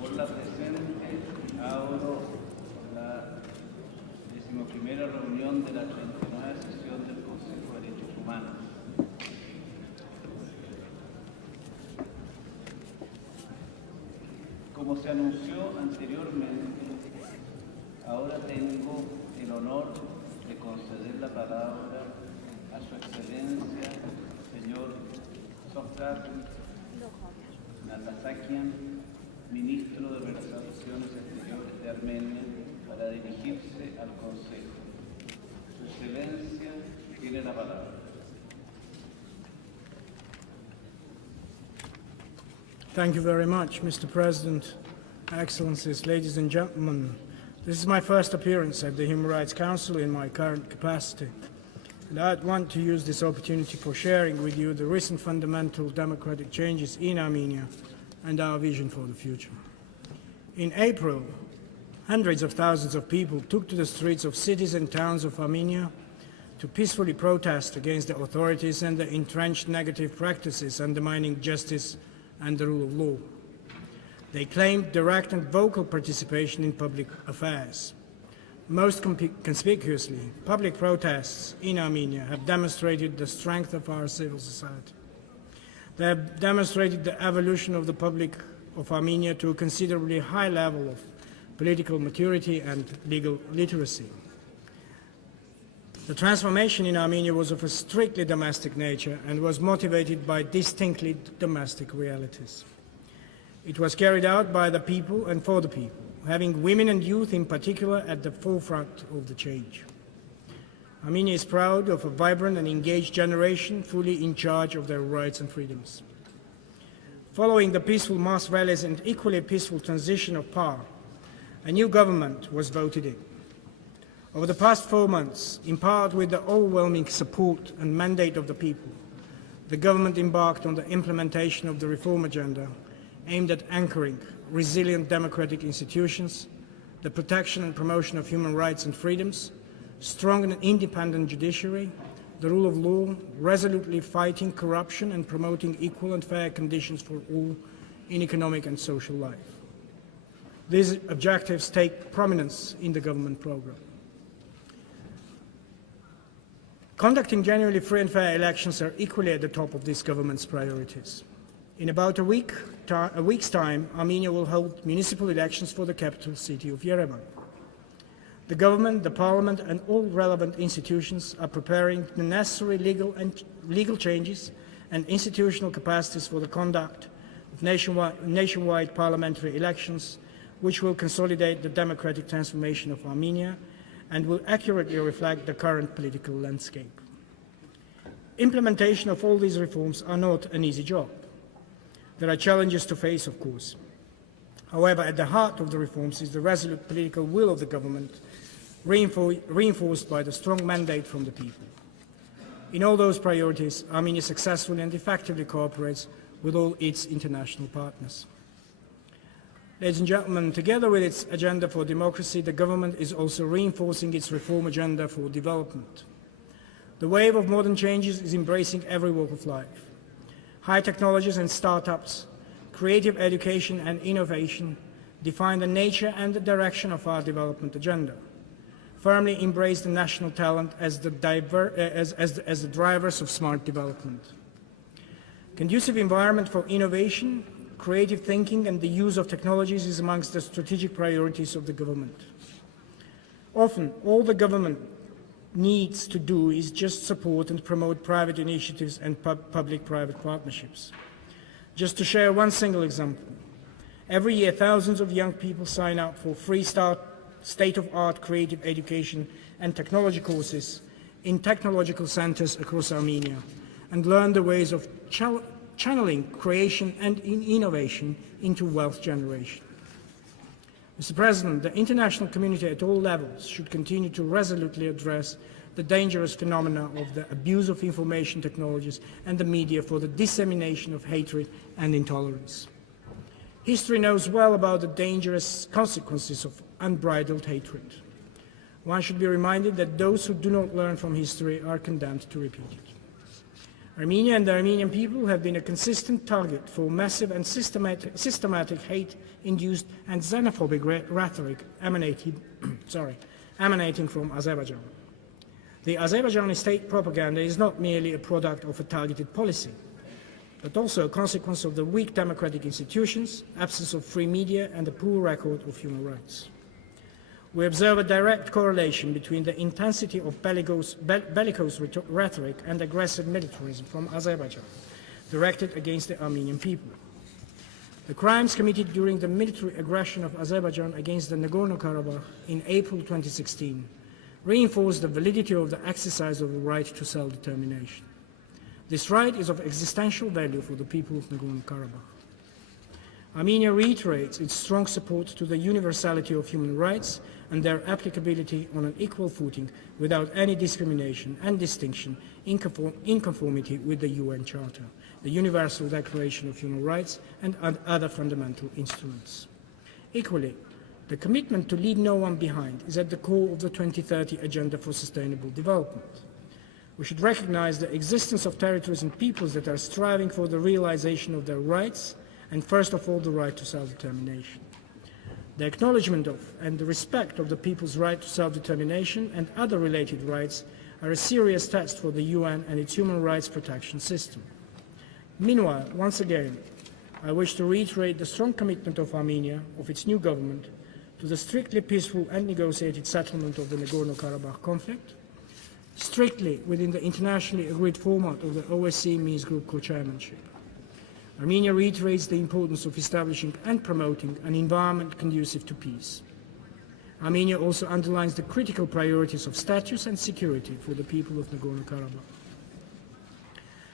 Por la presente, abro la 11ª reunión de la 39ª sesión del Consejo de Derechos Humanos. Como se anunció anteriormente, ahora tengo el honor de conceder la palabra a Su Excelencia, señor Zóhrar Mnatsakanyan, ministro de Relaciones Exteriores de Armenia, para dirigirse al Consejo. Su Excelencia tiene la palabra. Thank you very much, Mr. President, Excellencies, ladies and gentlemen. This is my first appearance at the Human Rights Council in my current capacity, and I want to use this opportunity for sharing with you the recent fundamental democratic changes in Armenia and our vision for the future. In April, hundreds of thousands of people took to the streets of cities and towns of Armenia to peacefully protest against the authorities and the entrenched negative practices undermining justice and the rule of law. They claimed direct and vocal participation in public affairs. Most conspicuously, public protests in Armenia have demonstrated the strength of our civil society. They have demonstrated the evolution of the public of Armenia to a considerably high level of political maturity and legal literacy. The transformation in Armenia was of a strictly domestic nature and was motivated by distinctly domestic realities. It was carried out by the people and for the people, having women and youth in particular at the forefront of the change. Armenia is proud of a vibrant and engaged generation fully in charge of their rights and freedoms. Following the peaceful mass rallies and equally peaceful transition of power, a new government was voted in. Over the past 4 months, empowered with the overwhelming support and mandate of the people, the government embarked on the implementation of the reform agenda aimed at anchoring resilient democratic institutions, the protection and promotion of human rights and freedoms, strong and independent judiciary, the rule of law, resolutely fighting corruption and promoting equal and fair conditions for all in economic and social life. These objectives take prominence in the government program. Conducting genuinely free and fair elections are equally at the top of this government's priorities. In about a week's time, Armenia will hold municipal elections for the capital city of Yerevan. The government, the parliament, and all relevant institutions are preparing the necessary legal changes and institutional capacities for the conduct of nationwide parliamentary elections, which will consolidate the democratic transformation of Armenia and will accurately reflect the current political landscape. Implementation of all these reforms are not an easy job. There are challenges to face, of course. However, at the heart of the reforms is the resolute political will of the government, reinforced by the strong mandate from the people. In all those priorities, Armenia successfully and effectively cooperates with all its international partners. Ladies and gentlemen, together with its agenda for democracy, the government is also reinforcing its reform agenda for development. The wave of modern changes is embracing every walk of life. High technologies and startups, creative education and innovation define the nature and the direction of our development agenda. Firmly embrace the national talent as the drivers of smart development. Conducive environment for innovation, creative thinking and the use of technologies is amongst the strategic priorities of the government. Often, all the government needs to do is just support and promote private initiatives and public-private partnerships. Just to share one single example, Every year, thousands of young people sign up for free state-of-art creative education and technology courses in technological centers across Armenia and learn the ways of channeling creation and innovation into wealth generation. Mr. President, the international community at all levels should continue to resolutely address the dangerous phenomena of the abuse of information technologies and the media for the dissemination of hatred and intolerance. History knows well about the dangerous consequences of unbridled hatred. One should be reminded that those who do not learn from history are condemned to repeat it. Armenia and the Armenian people have been a consistent target for massive and systematic hate-induced and xenophobic rhetoric emanating from Azerbaijan. The Azerbaijani state propaganda is not merely a product of a targeted policy, but also a consequence of the weak democratic institutions, absence of free media, and a poor record of human rights. We observe a direct correlation between the intensity of bellicose rhetoric and aggressive militarism from Azerbaijan, directed against the Armenian people. The crimes committed during the military aggression of Azerbaijan against the Nagorno-Karabakh in April 2016 reinforced the validity of the exercise of the right to self-determination. This right is of existential value for the people of Nagorno-Karabakh. Armenia reiterates its strong support to the universality of human rights and their applicability on an equal footing without any discrimination and distinction in conformity with the UN Charter, the Universal Declaration of Human Rights, and other fundamental instruments. Equally, the commitment to leave no one behind is at the core of the 2030 Agenda for Sustainable Development. We should recognize the existence of territories and peoples that are striving for the realization of their rights, and first of all, the right to self-determination. The acknowledgement of and the respect of the people's right to self-determination and other related rights are a serious test for the UN and its human rights protection system. Meanwhile, once again, I wish to reiterate the strong commitment of Armenia, of its new government, to the strictly peaceful and negotiated settlement of the Nagorno-Karabakh conflict, strictly within the internationally agreed format of the OSCE Minsk Group co-chairmanship. Armenia reiterates the importance of establishing and promoting an environment conducive to peace. Armenia also underlines the critical priorities of status and security for the people of Nagorno-Karabakh.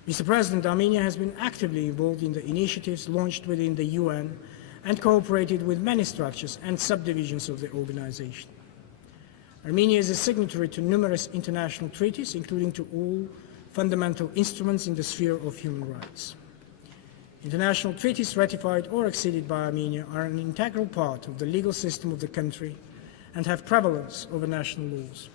Mr. President, Armenia has been actively involved in the initiatives launched within the UN and cooperated with many structures and subdivisions of the organization. Armenia is a signatory to numerous international treaties, including to all fundamental instruments in the sphere of human rights. International treaties ratified or acceded by Armenia are an integral part of the legal system of the country and have prevalence over national laws.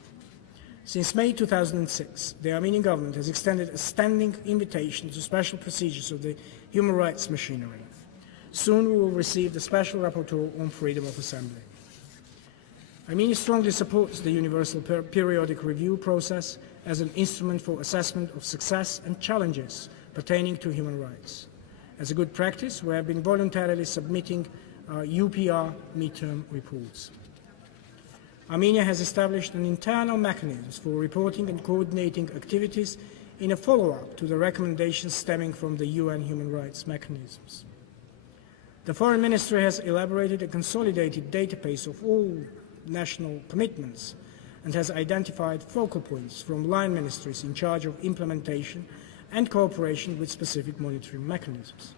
Since May 2006, the Armenian government has extended a standing invitation to special procedures of the human rights machinery. Soon we will receive the Special Rapporteur on Freedom of Assembly. Armenia strongly supports the Universal Periodic Review process as an instrument for assessment of success and challenges pertaining to human rights. As a good practice, we have been voluntarily submitting our UPR midterm reports. Armenia has established an internal mechanism for reporting and coordinating activities in a follow-up to the recommendations stemming from the UN human rights mechanisms. The Foreign Ministry has elaborated a consolidated database of all national commitments and has identified focal points from line ministries in charge of implementation and cooperation with specific monitoring mechanisms.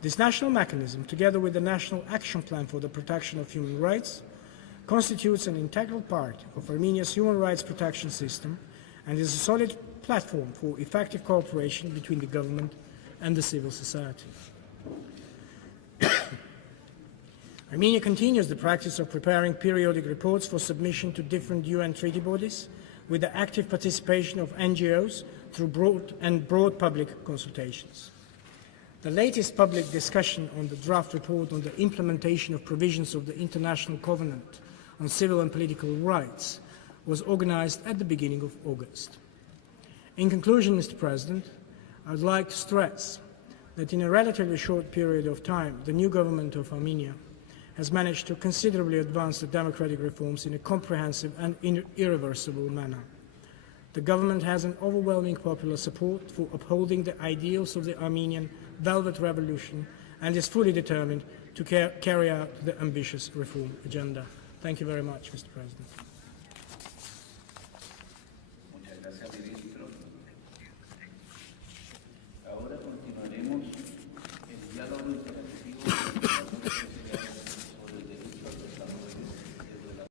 This national mechanism, together with the National Action Plan for the Protection of Human Rights, constitutes an integral part of Armenia's human rights protection system and is a solid platform for effective cooperation between the government and the civil society. Armenia continues the practice of preparing periodic reports for submission to different UN treaty bodies with the active participation of NGOs through broad public consultations. The latest public discussion on the draft report on the implementation of provisions of the International Covenant on Civil and Political Rights was organized at the beginning of August. In conclusion, Mr. President, I would like to stress that in a relatively short period of time, the new government of Armenia has managed to considerably advance the democratic reforms in a comprehensive and irreversible manner. The government has an overwhelming popular support for upholding the ideals of the Armenian Velvet Revolution and is fully determined to carry out the ambitious reform agenda. Thank you very much, Mr. President.